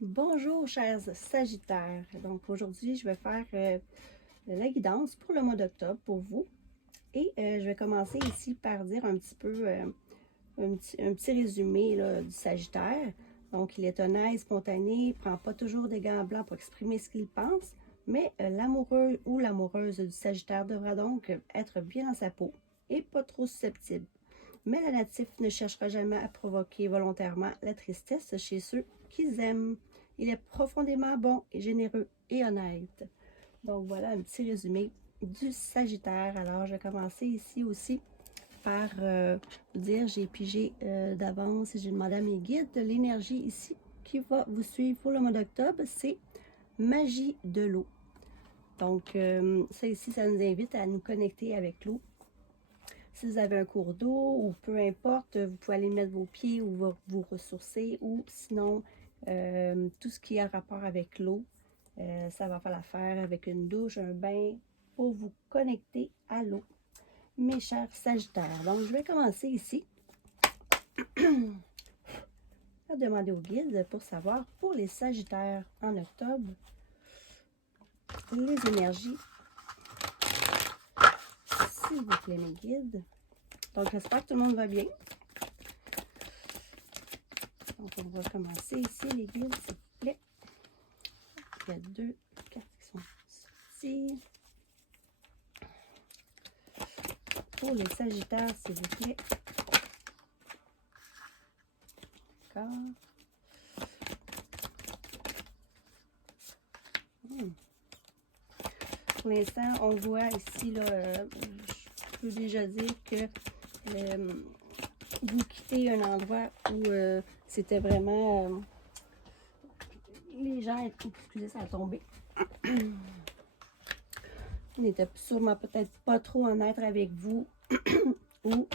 Bonjour chers Sagittaires. Donc aujourd'hui je vais faire la guidance pour le mois d'octobre pour vous. Et je vais commencer ici par dire un petit peu un petit résumé là, du Sagittaire. Donc il est honnête, spontané, il ne prend pas toujours des gants blancs pour exprimer ce qu'il pense. Mais l'amoureux ou l'amoureuse du Sagittaire devra donc être bien dans sa peau et pas trop susceptible. Mais le natif ne cherchera jamais à provoquer volontairement la tristesse chez ceux qu'ils aiment. Il est profondément bon et généreux et honnête. Donc voilà un petit résumé du Sagittaire. Alors je vais commencer ici aussi par vous dire, j'ai pigé d'avance et j'ai demandé à mes guides de l'énergie ici qui va vous suivre pour le mois d'octobre. C'est magie de l'eau. Donc ça ici, ça nous invite à nous connecter avec l'eau. Si vous avez un cours d'eau ou peu importe, vous pouvez aller mettre vos pieds ou vous ressourcer, ou sinon tout ce qui a rapport avec l'eau, ça va faire l'affaire avec une douche, un bain pour vous connecter à l'eau. Mes chers Sagittaires, donc je vais commencer ici à demander au guide pour savoir pour les Sagittaires en octobre les énergies, s'il vous plaît mes guides. Donc j'espère que tout le monde va bien. Donc on va commencer ici les guides, s'il vous plaît. Il y a deux cartes qui sont sorties. Pour les Sagittaires, s'il vous plaît. D'accord. Pour l'instant, on voit ici, là, je peux déjà dire que vous quittez un endroit où c'était vraiment... les gens, excusez, ça a tombé. Ils n'étaient sûrement peut-être pas trop honnêtes avec vous ou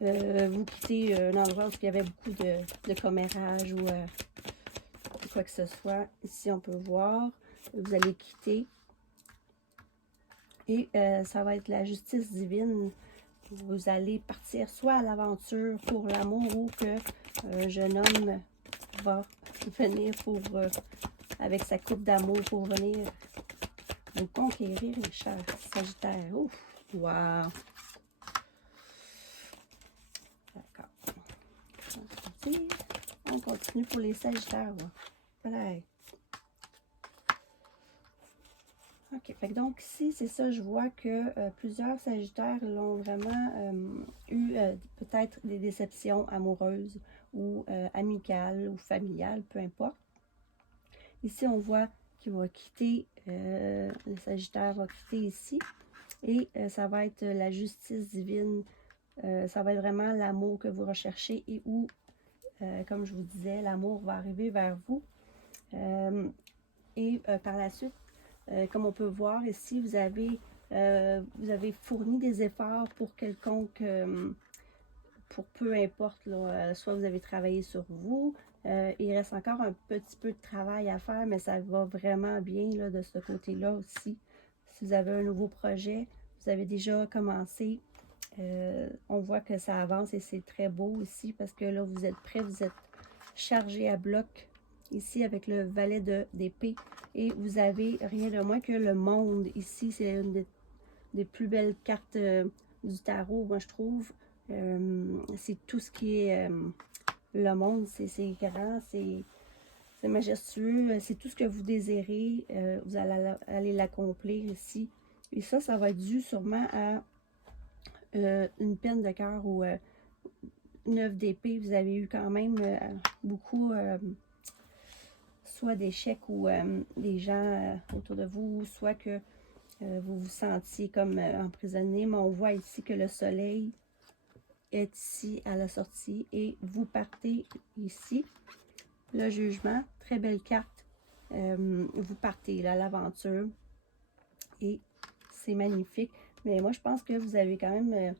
vous quittez un endroit où il y avait beaucoup de commérage ou quoi que ce soit. Ici, on peut voir, vous allez quitter. Et ça va être la justice divine. Vous allez partir soit à l'aventure pour l'amour ou que un jeune homme va venir pour, avec sa coupe d'amour pour venir vous conquérir, les chers Sagittaires. Ouf! Wow! D'accord. On continue pour les Sagittaires. Voilà. OK. Fait que donc ici, c'est ça, je vois que plusieurs Sagittaires l'ont vraiment eu peut-être des déceptions amoureuses ou amicales ou familiales, peu importe. Ici, on voit qu'il va quitter, le Sagittaire va quitter ici. Et ça va être la justice divine. Ça va être vraiment l'amour que vous recherchez et où, comme je vous disais, l'amour va arriver vers vous. Et par la suite, comme on peut voir ici, vous avez fourni des efforts pour quelconque, pour peu importe, là, soit vous avez travaillé sur vous, il reste encore un petit peu de travail à faire, mais ça va vraiment bien là, de ce côté-là aussi. Si vous avez un nouveau projet, vous avez déjà commencé, on voit que ça avance et c'est très beau ici parce que là, vous êtes prêts, vous êtes chargé à bloc ici avec le valet d'épée et vous avez rien de moins que le monde ici. C'est une des plus belles cartes du tarot, moi je trouve. C'est tout ce qui est le monde, c'est grand, c'est majestueux, c'est tout ce que vous désirez, vous allez l'accomplir ici. Et ça va être dû sûrement à une peine de cœur ou 9 d'épée. Vous avez eu quand même beaucoup soit d'échecs ou des gens autour de vous, soit que vous vous sentiez comme emprisonné. Mais on voit ici que le soleil est ici à la sortie et vous partez ici. Le jugement, très belle carte. Vous partez là à l'aventure et c'est magnifique. Mais moi, je pense que vous avez quand même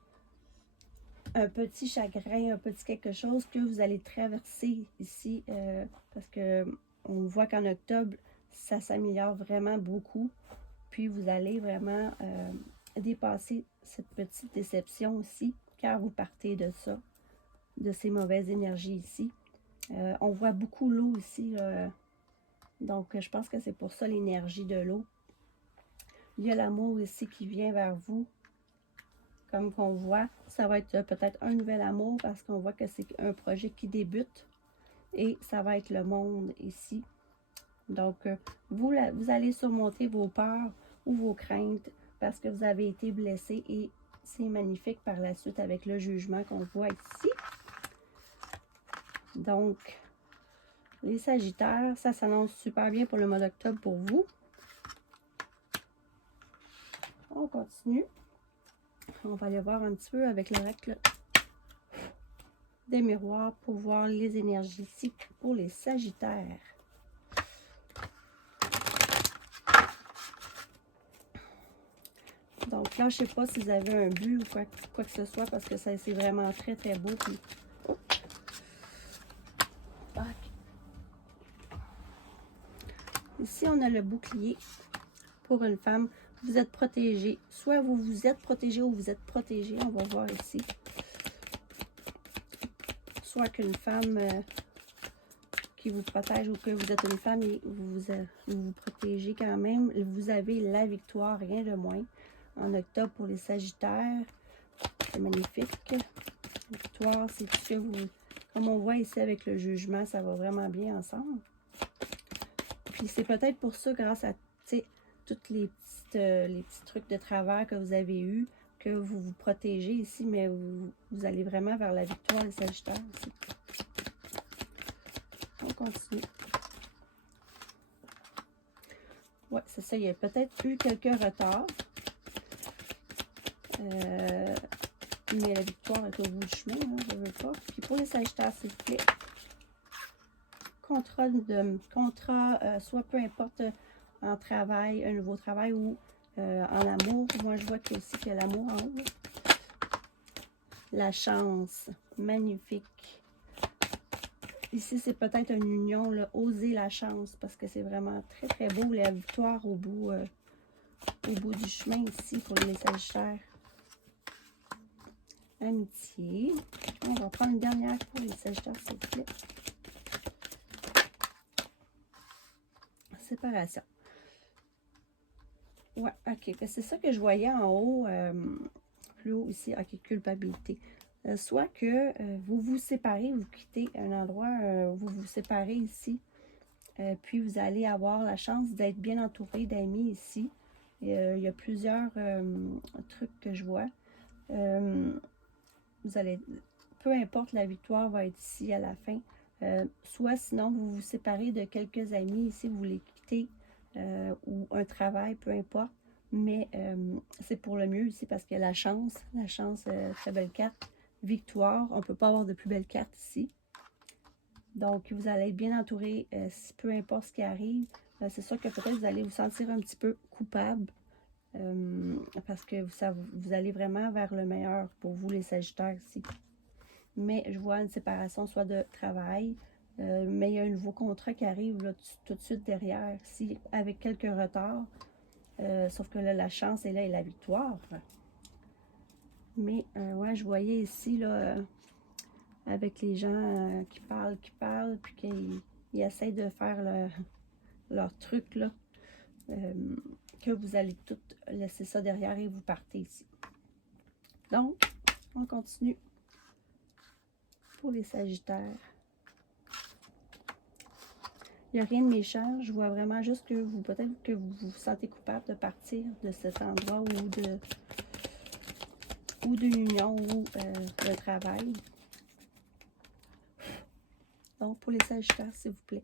un petit chagrin, un petit quelque chose que vous allez traverser ici parce que on voit qu'en octobre, ça s'améliore vraiment beaucoup. Puis vous allez vraiment dépasser cette petite déception aussi, car vous partez de ça, de ces mauvaises énergies ici. On voit beaucoup l'eau ici, Donc, je pense que c'est pour ça l'énergie de l'eau. Il y a l'amour ici qui vient vers vous. Comme qu'on voit, ça va être peut-être un nouvel amour parce qu'on voit que c'est un projet qui débute. Et ça va être le monde ici. Donc, vous allez surmonter vos peurs ou vos craintes parce que vous avez été blessé et c'est magnifique par la suite avec le jugement qu'on voit ici. Donc, les Sagittaires, ça s'annonce super bien pour le mois d'octobre pour vous. On continue. On va aller voir un petit peu avec l'oracle des miroirs pour voir les énergies ici pour les Sagittaires. Donc là, je ne sais pas si vous avez un but ou quoi que ce soit parce que c'est vraiment très très beau. Puis... Oh. Okay. Ici, on a le bouclier pour une femme. Vous êtes protégé. Soit vous vous êtes protégé ou vous êtes protégé. On va voir ici. Soit qu'une femme qui vous protège ou que vous êtes une femme et vous protégez quand même. Vous avez la victoire, rien de moins. En octobre pour les Sagittaires. C'est magnifique. Victoire, c'est tout ce que vous... Comme on voit ici avec le jugement, ça va vraiment bien ensemble. Puis c'est peut-être pour ça, grâce à tous les petits trucs de travers que vous avez eus, que vous vous protégez ici, mais vous allez vraiment vers la victoire, les Sagittaires ici. On continue. Ouais, c'est ça, il y a peut-être eu quelques retards. Mais la victoire est au bout du chemin, hein, je ne veux pas. Puis pour les Sagittaires, s'il vous plaît. Contrat, soit peu importe en travail, un nouveau travail ou en amour. Moi, je vois qu'il y a aussi qu'il y a l'amour en haut. La chance, magnifique. Ici, c'est peut-être une union, là, oser la chance, parce que c'est vraiment très, très beau, la victoire au bout du chemin ici pour les Sagittaires. Amitié. On va prendre une dernière pour les Sagittaires, s'il vous plaît. Séparation. Ouais, ok. C'est ça que je voyais en haut, plus haut ici. Ok, culpabilité. Soit que vous vous séparez, vous quittez un endroit, vous vous séparez ici, puis vous allez avoir la chance d'être bien entouré d'amis ici. Il y a plusieurs trucs que je vois. Vous allez, peu importe, la victoire va être ici à la fin. Soit sinon, vous vous séparez de quelques amis ici, vous les quittez, ou un travail, peu importe. Mais c'est pour le mieux ici parce qu'il y a la chance, très belle carte. Victoire, on ne peut pas avoir de plus belle carte ici. Donc, vous allez être bien entouré, peu importe ce qui arrive. C'est sûr que peut-être vous allez vous sentir un petit peu coupable. Parce que vous allez vraiment vers le meilleur pour vous, les Sagittaires, ici. Mais je vois une séparation, soit de travail, mais il y a un nouveau contrat qui arrive là, tout de suite derrière, ici, avec quelques retards. Sauf que là, la chance est là et la victoire. Mais, ouais, je voyais ici, là, avec les gens qui parlent, puis qui essayent de faire leur truc, là. Que vous allez tout laisser ça derrière et vous partez ici. Donc, on continue pour les Sagittaires. Il n'y a rien de méchant. Je vois vraiment juste que peut-être que vous vous sentez coupable de partir de cet endroit ou de l'union ou de travail. Donc, pour les Sagittaires, s'il vous plaît.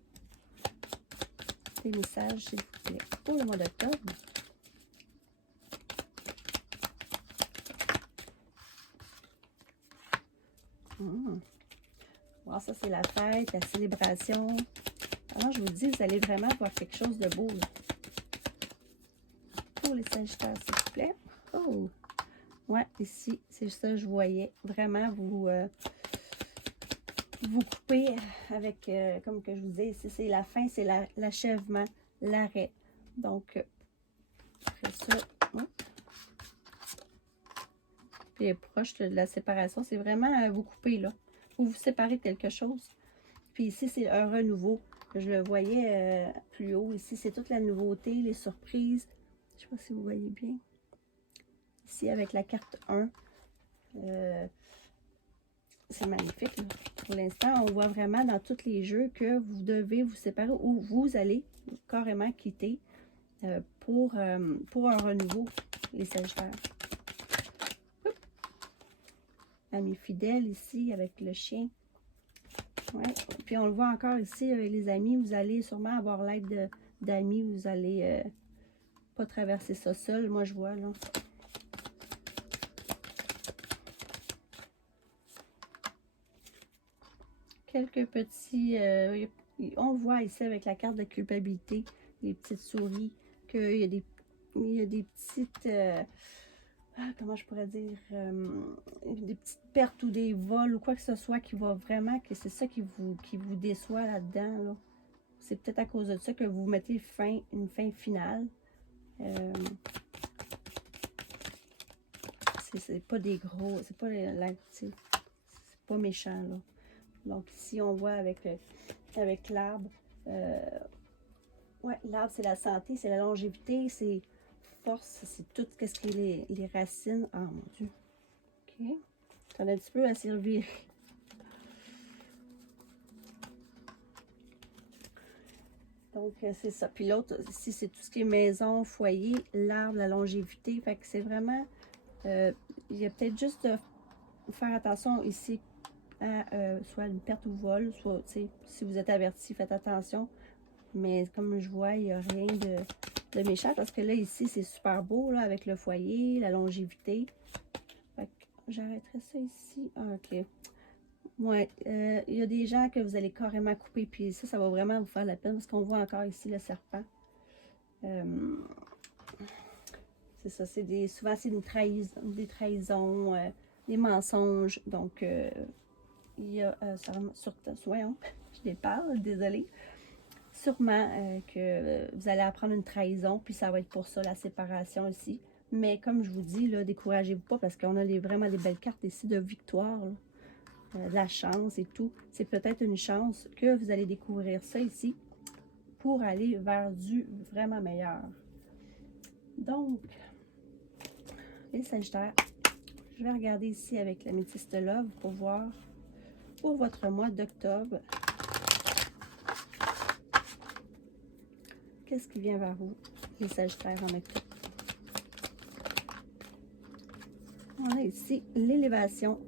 Des messages, s'il vous plaît. Pour le mois d'octobre. Bon, ça, c'est la fête, la célébration. Alors, je vous dis, vous allez vraiment voir quelque chose de beau. Là. Pour les Sagittaires, s'il vous plaît. Oh! Ouais, ici, c'est ça, je voyais. Vraiment, vous coupez avec, comme que je vous disais, ici, c'est la fin, c'est l'achèvement, l'arrêt. Donc, après ça, puis proche de la séparation, c'est vraiment vous couper là. Vous vous séparez de quelque chose. Puis ici, c'est un renouveau. Je le voyais plus haut ici. C'est toute la nouveauté, les surprises. Je ne sais pas si vous voyez bien. Ici, avec la carte 1. C'est magnifique. Là. Pour l'instant, on voit vraiment dans tous les jeux que vous devez vous séparer ou vous allez carrément quitter pour un renouveau, les Sagittaires. Ami fidèle ici avec le chien. Ouais. Puis on le voit encore ici avec les amis. Vous allez sûrement avoir l'aide d'amis. Vous allez pas traverser ça seul. Moi, je vois là. Quelques petits... on voit ici avec la carte de culpabilité, les petites souris, qu'il y a des petites... comment je pourrais dire? Des petites pertes ou des vols ou quoi que ce soit qui va vraiment... que c'est ça qui vous déçoit là-dedans. Là. C'est peut-être à cause de ça que vous mettez une fin finale. C'est pas des gros... C'est pas, c'est pas méchant, là. Donc ici, on voit avec l'arbre, ouais, l'arbre, c'est la santé, c'est la longévité, c'est force, c'est tout ce qui est les racines. Ah, mon Dieu. OK. Ça a un petit peu à servir. Donc, c'est ça. Puis l'autre, ici, c'est tout ce qui est maison, foyer, l'arbre, la longévité. Fait que c'est vraiment... il y a peut-être juste de faire attention ici à soit une perte ou vol, soit, si vous êtes averti, faites attention. Mais comme je vois, il n'y a rien de méchant parce que là, ici, c'est super beau, là, avec le foyer, la longévité. Fait que j'arrêterai ça ici. Ah, OK. Ouais, il y a des gens que vous allez carrément couper, puis ça va vraiment vous faire la peine parce qu'on voit encore ici le serpent. C'est ça, souvent c'est des trahisons, des mensonges. Donc, il y a, voyons, je les parle, désolée. Sûrement que vous allez apprendre une trahison, puis ça va être pour ça la séparation ici. Mais comme je vous dis, là, découragez-vous pas parce qu'on a vraiment des belles cartes ici de victoire, de la chance et tout. C'est peut-être une chance que vous allez découvrir ça ici pour aller vers du vraiment meilleur. Donc, les Sagittaires, je vais regarder ici avec l'Améthyste Love pour voir pour votre mois d'octobre. Qu'est-ce qui vient vers vous, les Sagittaires en octobre? On a ici l'élévation.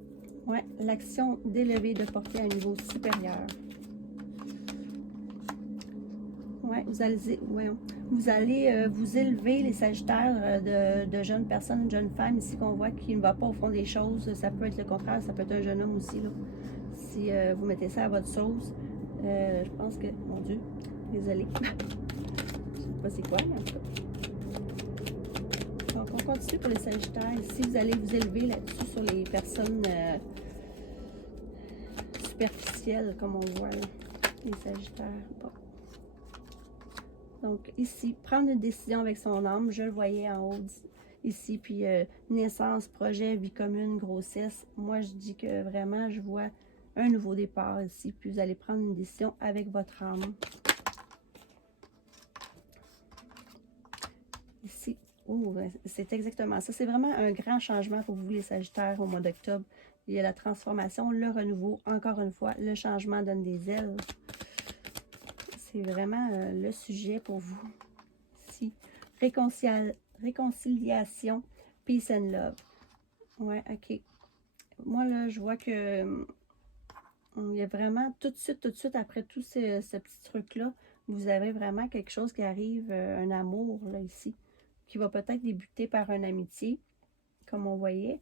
Ouais, l'action d'élever, de porter à un niveau supérieur. Ouais, vous allez vous élever, les Sagittaires, de jeunes personnes, de jeunes femmes ici qu'on voit qui ne va pas au fond des choses. Ça peut être le contraire, ça peut être un jeune homme aussi, là. Si vous mettez ça à votre sauce, je pense que, mon Dieu, désolée. Je sais pas c'est quoi, mais en tout cas. Donc, on continue pour les Sagittaires. Ici, vous allez vous élever là-dessus sur les personnes superficielles, comme on voit là, les Sagittaires. Bon. Donc, ici, prendre une décision avec son âme, je le voyais en haut ici, puis naissance, projet, vie commune, grossesse. Moi, je dis que vraiment, je vois un nouveau départ ici, puis vous allez prendre une décision avec votre âme. Ici, oh, c'est exactement ça. C'est vraiment un grand changement pour vous, les Sagittaires, au mois d'octobre. Il y a la transformation, le renouveau. Encore une fois, le changement donne des ailes. C'est vraiment le sujet pour vous. Ici, réconciliation, peace and love. Ouais, OK. Moi, là, je vois que il y a vraiment, tout de suite, après tout ce petit truc-là, vous avez vraiment quelque chose qui arrive, un amour, là, ici, qui va peut-être débuter par une amitié, comme on voyait.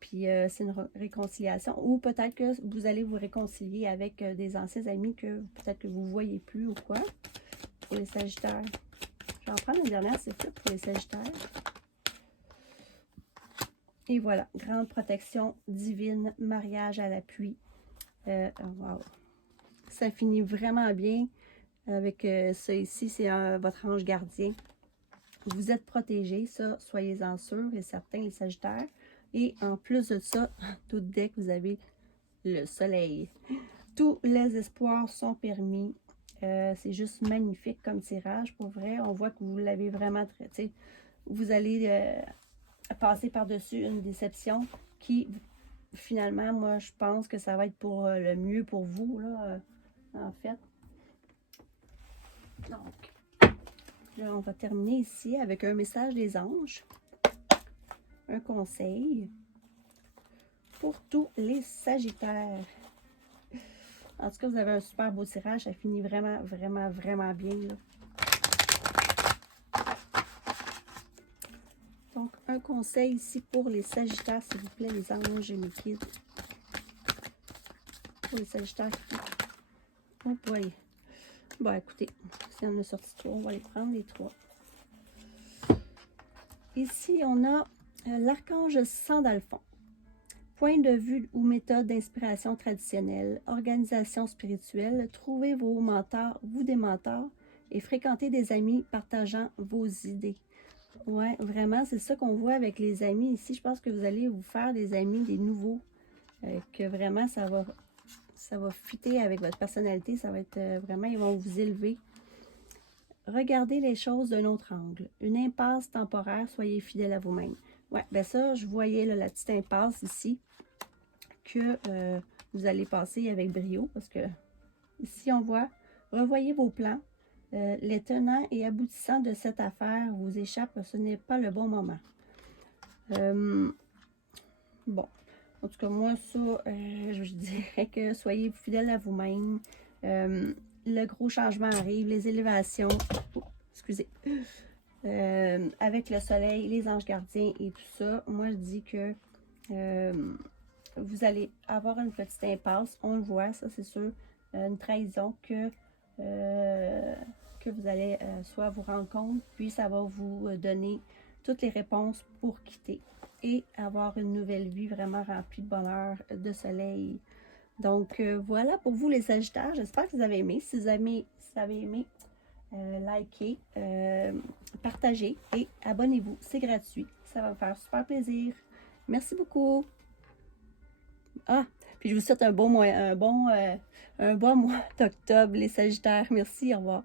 Puis c'est une réconciliation. Ou peut-être que vous allez vous réconcilier avec des anciens amis que peut-être que vous ne voyez plus ou quoi. Pour les Sagittaires. Je vais en prendre une dernière, c'est fait pour les Sagittaires. Et voilà, grande protection divine, mariage à l'appui. Wow. Ça finit vraiment bien avec ça ici, c'est votre ange gardien. Vous êtes protégés, ça, soyez-en sûrs et certains, les Sagittaires. Et en plus de ça, tout deck, vous avez le soleil. Tous les espoirs sont permis. c'est juste magnifique comme tirage, pour vrai. On voit que vous l'avez vraiment traité. Vous allez passer par-dessus une déception qui, finalement, moi, je pense que ça va être pour le mieux pour vous, là, en fait. Donc, là, on va terminer ici avec un message des anges. Un conseil pour tous les Sagittaires. En tout cas, vous avez un super beau tirage. Ça finit vraiment, vraiment, vraiment bien, là. Donc, un conseil ici pour les Sagittaires, s'il vous plaît, les anges et mes kids. Pour les Sagittaires. Oh boy. Bon, écoutez, si on a sorti 3, on va les prendre les 3. Ici, on a l'archange Sandalphon. Point de vue ou méthode d'inspiration traditionnelle, organisation spirituelle, trouvez vos mentors, vous des mentors, et fréquentez des amis partageant vos idées. Ouais, vraiment, c'est ça qu'on voit avec les amis ici. Je pense que vous allez vous faire des amis, des nouveaux, que vraiment ça va fitter avec votre personnalité. Ça va être vraiment, ils vont vous élever. Regardez les choses d'un autre angle. Une impasse temporaire, soyez fidèle à vous-même. Ouais, ben ça, je voyais là, la petite impasse ici que vous allez passer avec brio, parce que ici on voit, revoyez vos plans. Les tenants et aboutissants de cette affaire vous échappent, ce n'est pas le bon moment. Bon, en tout cas, moi, ça, je dirais que soyez fidèles à vous-même. Le gros changement arrive, les élévations, excusez, avec le soleil, les anges gardiens et tout ça. Moi, je dis que vous allez avoir une petite impasse, on le voit, ça c'est sûr, une trahison que vous allez soit vous rendre compte, puis ça va vous donner toutes les réponses pour quitter et avoir une nouvelle vie vraiment remplie de bonheur, de soleil. Donc voilà pour vous les Sagittaires, j'espère que vous avez aimé. Si vous avez aimé, likez, partagez et abonnez-vous, c'est gratuit, ça va me faire super plaisir. Merci beaucoup. Ah, puis je vous souhaite un bon mois d'octobre, les Sagittaires. Merci, au revoir.